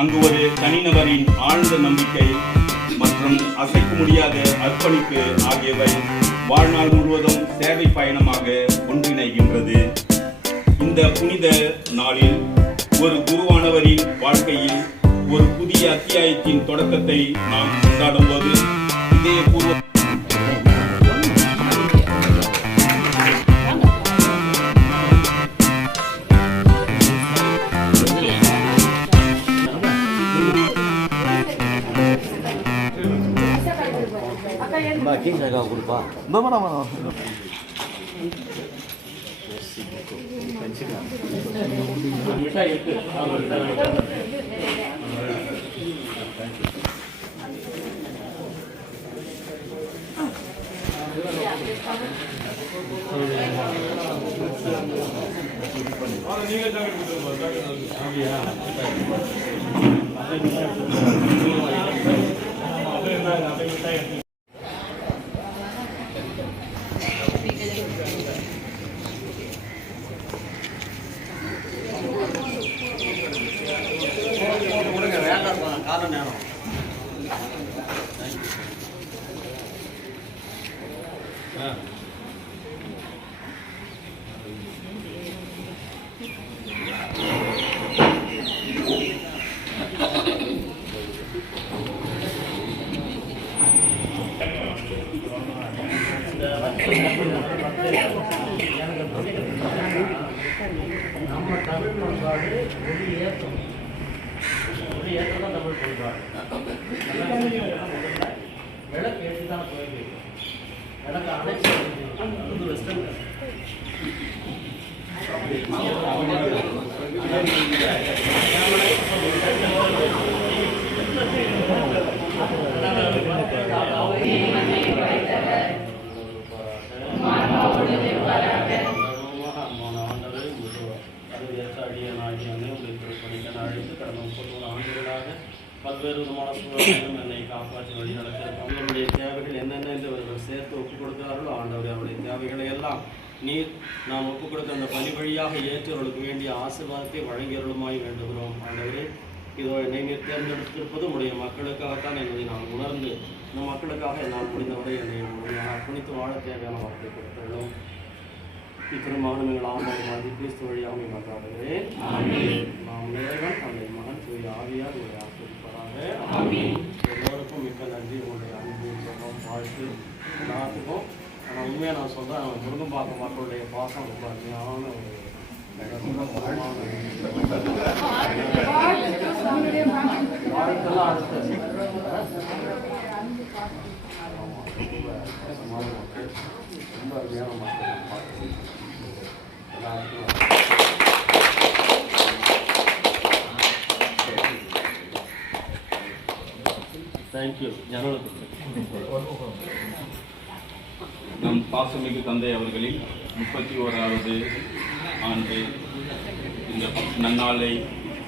அங்கு ஒரு தனிநபரின் ஆழ்ந்த நம்பிக்கை மற்றும் அசைக்க முடியாத அர்ப்பணிப்பு ஆகியவை வாழ்நாள் முழுவதும் சேவை பயணமாக ஒன்றிணைகின்றது. இந்த புனித நாளில் ஒரு குருவானவரின் வாழ்க்கையில் ஒரு புதிய அத்தியாயத்தின் தொடக்கத்தை நாம் கொண்டாடும் போது இதயபூர்வ கொடுப்பா கால நேரம் நம்ம தமிழ் பண்பாடு ஒரு ஏற்றம் ஏற்றதான் தமிழ் பண்பாடு. விளக்கு ஏற்றி தான் போயிருக்கு. விளக்கு அணைச்சி வெஸ்டர்ன் பல்வேறு விதமான சூழல்களும் என்னை காப்பாற்றி வழி நடத்திருக்கோம். அவர்களுடைய தேவைகள் என்னென்ன என்று அவர்கள் சேர்த்து ஒப்புக் கொடுக்கிறார்களோ ஆண்டவர் அவருடைய தேவைகளை எல்லாம் நீர் நாம் ஒப்புக் கொடுக்க அந்த பணி வழியாக ஏற்று அவர்களுக்கு வேண்டிய ஆசீர்வாதத்தை வழங்கியவர்களுமாய் வேண்டுகிறோம். ஆண்டவரே, இதோ என்னை நீர் தேர்ந்தெடுத்திருப்பது உடைய மக்களுக்காகத்தான் என்பதை நான் உணர்ந்து இந்த மக்களுக்காக என்னால் முடிந்தவரை என்னை அர்ப்பணித்து வாழ தேவையான வார்த்தை கொடுத்துள்ளோம். இத்திருமானம் எங்கள் ஆண்டவராகிய கிறிஸ்து வழியாக மன்றாடுகிறேன். நாம் இறைவன் தந்தை மகன் தூய ஆவியார் உங்களை ஆசீர்வதிப்பாராக. எல்லோருக்கும் மிக்க நன்றி. உங்களுடைய அன்பு சுகம் வாழ்த்து எல்லாத்துக்கும். ஆனால் உண்மையாக நான் சொல்கிறேன், முருங்கம்பாக்கம் மக்களுடைய பாசம் ரொம்ப அருமையான ஒரு வாழ்த்தெல்லாம் அடுத்த மக்கள் ரொம்ப அருமையான மக்கள் தேங்க்யூ. நம் பாசமிகு தந்தை அவர்களின் 31வது ஆண்டு இந்த நன்னாளை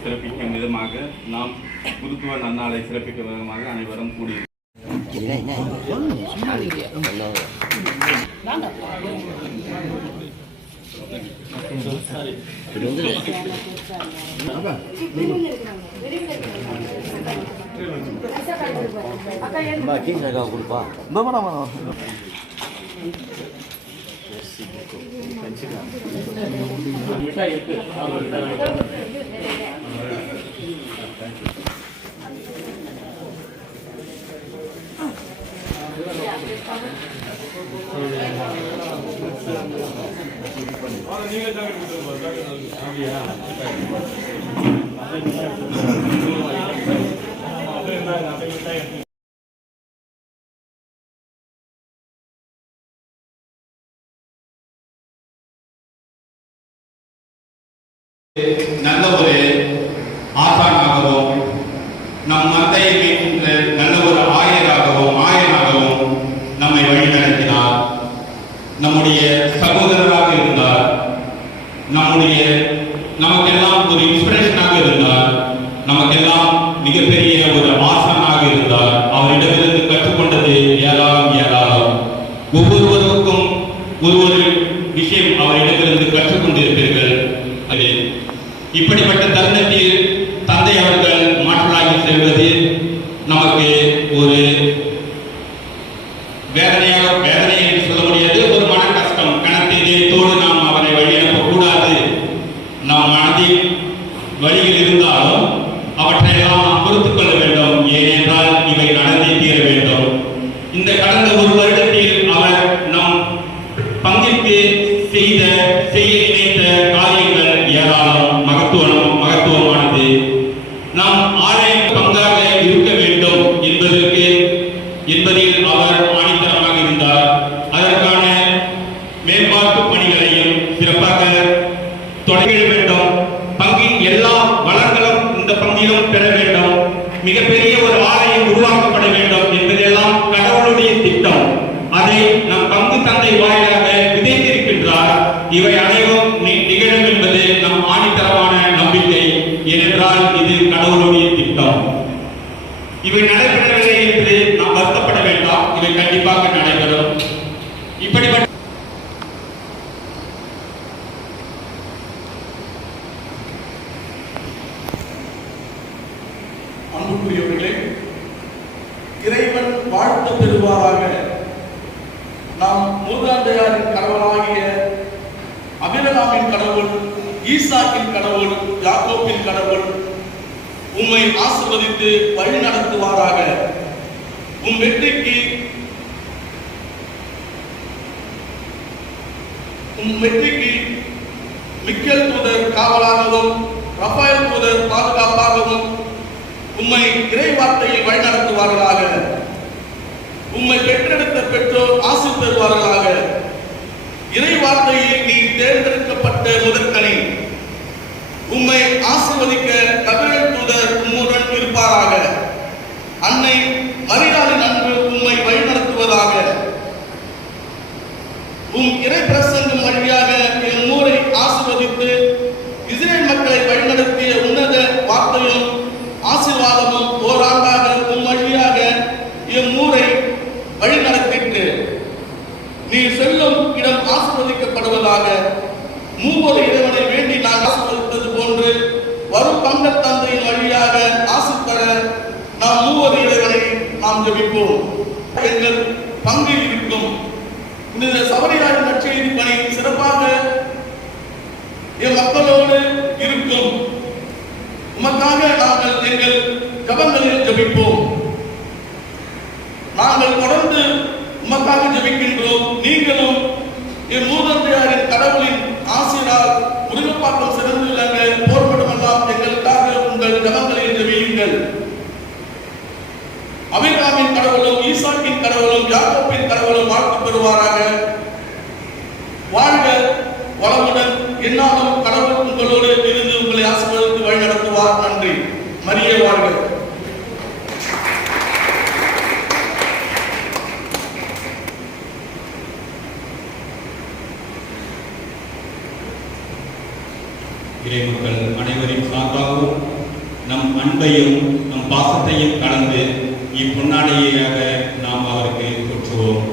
சிறப்பிக்கும் விதமாக நாம் குருத்துவ நன்னாளை சிறப்பிக்கும் விதமாக அனைவரும் கூடி கொடுப்பா நல்ல ஒரு ஆசானாகவும் நம் மந்தையில் இருக்கின்ற நல்ல ஒரு ஆயனாகவும் நம்மை வழிநடத்தினார். நம்முடைய சகோதரராக இருந்தார். நமக்கெல்லாம் ஒரு இன்ஸ்பிரேஷனாக இருந்தார். நமக்கெல்லாம் மிகப்பெரிய ஒரு ஆசானாக இருந்தார். அவரிடமிருந்து கற்றுக்கொண்டது ஏராளம். ஒவ்வொருவருக்கும் ஒரு விஷயம் அவரிடமிருந்து கற்றுக்கொண்டிருப்பீர்கள். அது இப்படிப்பட்ட தருணத்தில் தந்தை அவர்கள் மாற்ற பங்கிற்கு செய்ய நினைத்த காரியங்கள் ஏராளம், மகத்துவமானது. நாம் ஆலயம் பங்காக இருக்க வேண்டும் என்பதில் அவர் ஆணித்தரமாக இருந்தார். அதற்கான மேம்பாட்டு பணிகளையும் சிறப்பாக தொடங்கிட வேண்டும். பங்கின் எல்லா வளங்களும் இந்த பங்கிலும் பெற வேண்டும். மிகப்பெரிய ஒரு ஆலயம் உருவாக்கப்பட வேண்டும் என்பதெல்லாம் கடவுளுடைய திட்டம். அதை நம் பங்கு தந்தை வாயிலாக விதைத்திருக்கின்றார். இவை அனைவரும் நிகழும் என்பது நம் ஆணித்தரமான நம்பிக்கை. ஏனென்றால் இது கடவுளுடைய திட்டம். இவை நடைபெறவில்லை என்று நாம் வருத்தப்பட வேண்டாம். இவை கண்டிப்பாக நடைபெறும். இப்படிப்பட்ட அன்புக்குரியவர்களே, இறைவன் வாழ்த்து பெறுவாராக. நாம் மூதாந்தையாரின் கடவுளாகிய அபிரகாமின் கடவுள், ஈசாக்கின் கடவுள், யாக்கோபின் கடவுள் உம்மை ஆசீர்வதித்து வழி நடத்துவாராக. உம் வெற்றிக்கு மிக்கேல் தூதர் காவலாகவும் ரஃபாயல் தூதர் பாதுகாப்பாகவும் உம்மை இறை வார்த்தையில் வழி நடத்துவார்களாக. உம்மை பெற்றெடுத்த பெற்றோர் ஆசி தருவார்களாக. இறை வார்த்தையில் நீ தேர்ந்தெடுக்கப்பட்ட முதற்கனி. உம்மை ஆசீர்வதிக்க கபிரியேல் தூதர் உம்முடன் இருப்பாராக. அன்னை மரியாளின் அன்பு உம்மை வழிநடத்துவதாக. உம் இறை பிரசங்கம் வழியாக என் ஊரை ஆசீர்வதித்து இஸ்ரேல் மக்களை வழிநடத்திய உன்னத வார்த்தையும் ஆசீர்வாதமும் ஓராண்டாக உம் வழியாக என் ஊரை வழிநடத்திட்டு நீ செல்லும் இடம் ஆசீர்வதிக்கப்படுவதாக. மூவொரு இறைவனை வேண்டி நான் ஆசீர்வதித்தது போன்று வரும் பங்க தந்தையின் வழியாக ஆசி பெற நாம் மூவொரு இறைவனை நாம் ஜெபிப்போம். எங்கள் பங்கில் இருக்கும் இந்த சபரியாரின் நற்செய்தி பணி சிறப்பாக என் மக்களோடு இருக்கும். உமக்காக நாங்கள் எங்கள் ஜபங்களில் ஜெபிப்போம். நாங்கள் தொடர்ந்து உமக்காக ஜெபிக்கின்றோம். நீங்களும் என் மூதாந்தையாரின் கடவுளின் ஆசிரால் முருகப்பாக்கம் சிறந்து விளங்க போர்படுமெல்லாம் எங்களுக்காக உங்கள் ஜபங்களில் ஜெபியுங்கள். அபிரகாமின் கடவுளும் ஈசாக்கின் கடவுளும் யாக்கோபின் கடவுளும் வாழ்த்து பெறுவாராக. வாழ்க வளமுடன். என்னாலும் கடவுள் உங்களோடு இருந்து உங்களை ஆசீர்வதித்து வழி நடத்துவார். நன்றி. மரியே வாழ்க. இறைமக்கள் அனைவரின் சார்பாகவும் நம் அன்பையும் நம் பாசத்தையும் கலந்து இப்பொன்னாடையாக நாம் அவருக்கு தொற்றுவோம்.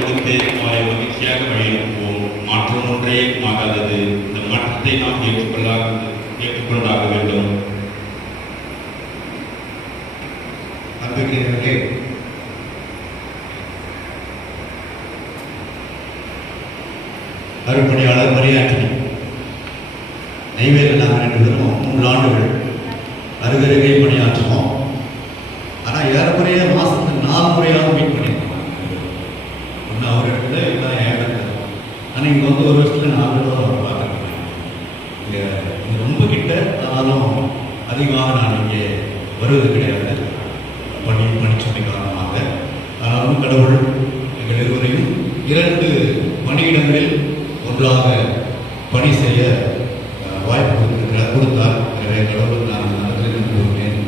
கொடுத்து அவரை மகிழ்ச்சியாக வழிநடத்துவோம். மாற்றம் ஒன்றே மாறாதது. இந்த மாற்றத்தை நாம் ஏற்றுக்கொண்டாக வேண்டும். அன்புக்குரியவர்களே, அருட்பணியாளர் மரியாற்றினி நெய்வேலியில் நாங்கள் 2 பேரும் 3 ஆண்டுகள் அருகருகே பணியாற்றுவோம். ஆனால் ஏறக்குறைய மாதத்துக்கு 4 முறையாக மீட் பண்ணியிருக்கோம். ஒன்று அவர் இடத்துல இல்லை என் இடத்துல. ஆனால் இங்கே வந்து ஒரு வருஷத்தில் 4 தடவை பார்த்துருக்கேன். இங்கே ரொம்ப கிட்ட, ஆனாலும் அதிகமாக நான் இங்கே வருவது கிடையாது. பணிச்சுமை காரணமாக. ஆனாலும் கடவுள் எங்கள் இருவரையும் 2 பணியிடங்களில் ஒன்றாக பணி செய்ய வாய்ப்பு கொடுத்தார். எனவே கடவுள் நான் நடத்திலிருந்து கூறுவேன்.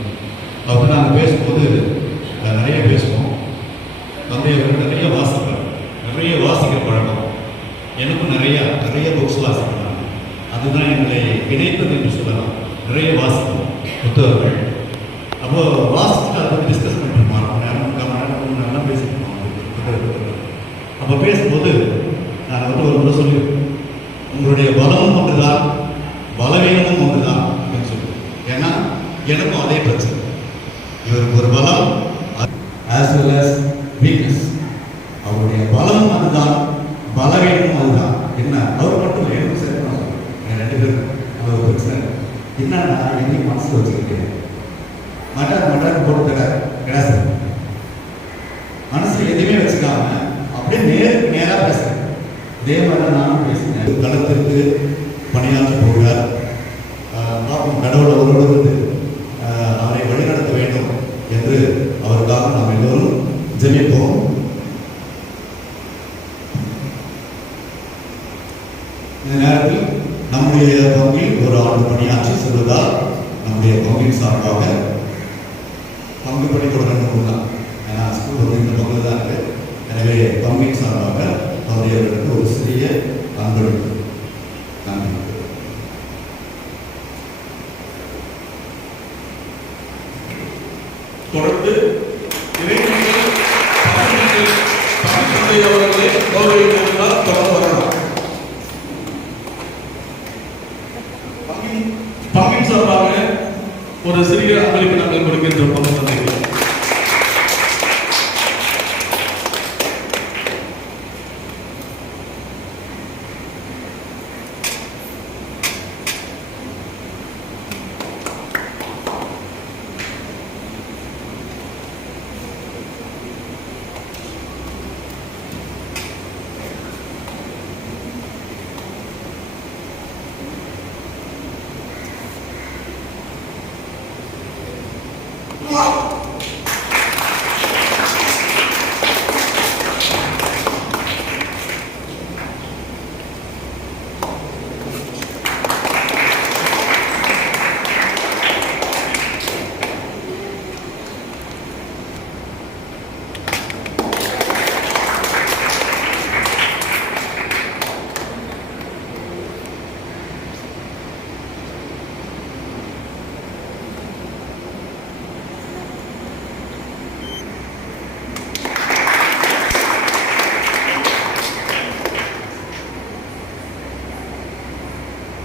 அப்போ நாங்கள் பேசும்போது நிறைய பேசுவோம். தந்தை அவர்கள் நிறைய வாசிக்கிற பழக்கம். எனக்கும் நிறைய புக்ஸ் வாசிக்கிறாங்க. அதுதான் எங்களை இணைத்தது என்று சொல்லலாம். நிறைய வாசிப்போம் புத்தகங்கள். அப்போ வாசிச்சுட்டு அதை பற்றி டிஸ்கஸ் பண்ணிட்டு மணி நேரம் 3 மணி நேரம் பேசிக்கணும். அப்போ பேசும்போது நான் வந்து ஒரு முறை சொல்லி, உங்களுடைய பலமும் ஒன்றுதான், பலவீனமும் ஒன்றுதான் அப்படின்னு சொல்லுவேன். ஏன்னா எனக்கும் அதே பிரச்சனை. இவருக்கு ஒரு பலம் as well as weakness. அவருடைய பலமும் அதுதான், பலவீனமும் அதுதான். என்ன அவர் மட்டும் இல்லை, எனக்கு சேர்க்கணும், ரெண்டு பேரும் அவர் பிரச்சனை என்னன்னா என்னையும் மனசில் வச்சுக்கிட்டேன் மட்டார் போட்டு கிடையாது, மனசில் எதுவுமே வச்சுக்காம அப்படியே நேராக பேசுறேன். இதே மாதிரி நானும் பேசினேன். களத்திற்கு பணியாற்ற போகிறார். பார்ப்போம், கடவுள் அவரோடு வந்து அவரை வழிநடத்த வேண்டும் என்று அவருக்காக நாம் எல்லோரும் ஜெபிப்போம். இந்த நேரத்தில் நம்முடைய பங்கில் ஒரு ஆண்டு பணியாற்றி செல்வதால் நம்முடைய பங்கின் சார்பாக பங்கு பணி தொடரணும் தான். ஏன்னா ஸ்கூல் வந்து இந்த பங்கு தான் இருக்கு. எனவே பங்கின் சார்பாக அவர்களுக்கு ஒரு சிறிய அன்பளிப்பு. நன்றி. தொடர்ந்து இறைவர்கள் அவர்களை கௌரவிக்கிறார். தொடர்ந்து வரலாம். பங்கின் சார்பாக ஒரு சிறிய அன்பளிப்பு நாங்கள் கொடுக்கின்றோம். பங்கு தந்தைகள்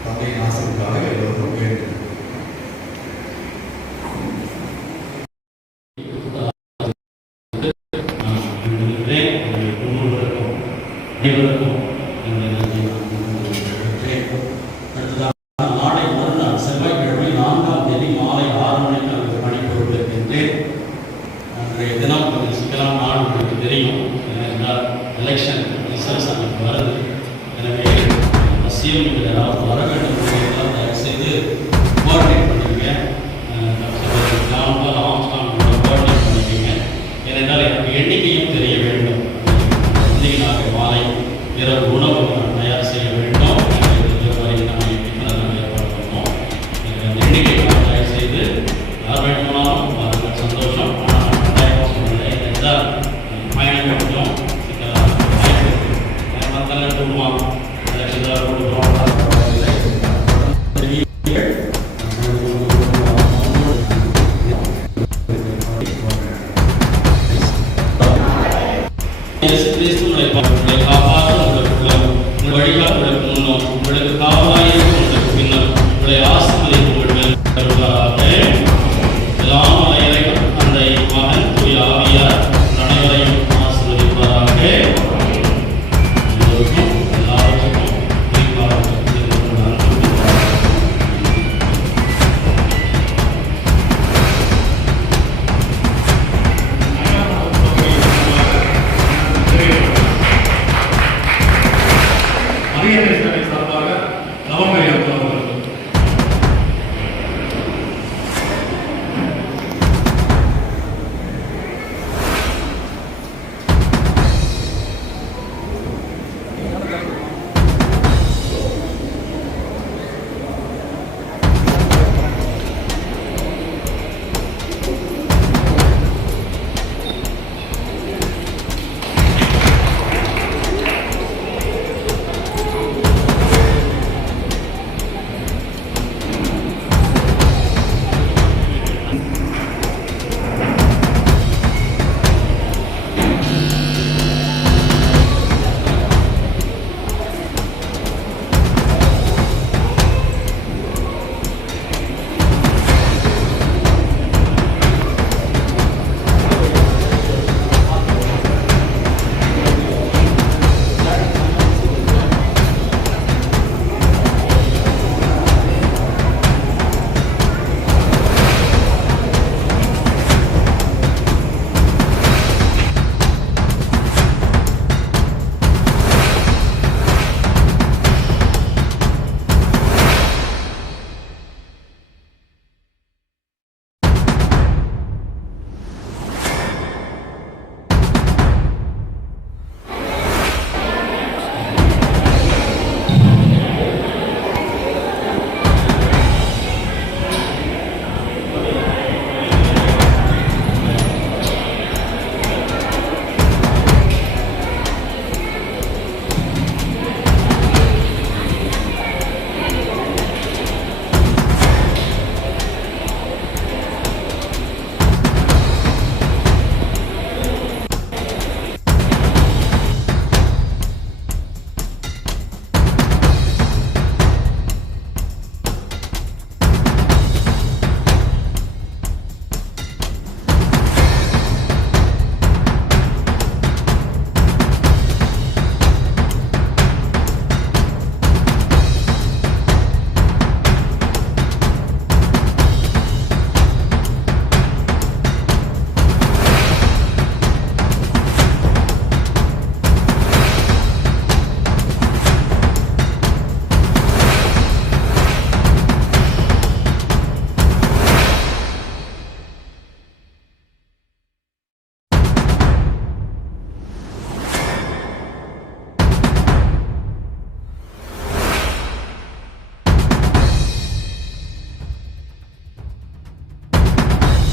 தந்தையின் ஆசைக்காக எல்லோரும் வேண்டும். நாளை மறுநாள் செவ்வாய்க்கிழமை 4ஆம் தேதி மாலை 6 மணிக்கு அங்கு பணி பொறுப்பேற்கின்றேன். அன்றைய தினம் கொஞ்சம் சிக்கலான நாள் உங்களுக்கு தெரியும். ஏனென்றால் எலெக்ஷன் ரிசல்ட்ஸ் அன்றைக்கு வருது. எனவே அவசியம் நீங்கள் யாராவது வர வேண்டும் என்பதெல்லாம் தயவு செய்து கோஆர்டினேட் பண்ணிக்கங்க. கோஆர்டினேட் பண்ணிக்கங்க. ஏனென்றால் எனக்கு எண்ணிக்கையும் தெரிய வேண்டும். நாளை மாலை இரவு உணவு தயார் செய்ய வேண்டும். எண்ணிக்கை தயார் செய்து யார் வேண்டுமானாலும் அவர்கள் சந்தோஷம். ஆனால் கட்டாயமாக சொல்லலை. என்றால் பயணம் கொஞ்சம் மக்கள் விடுவான் கொடுக்குறோம். கிறிஸ்துவை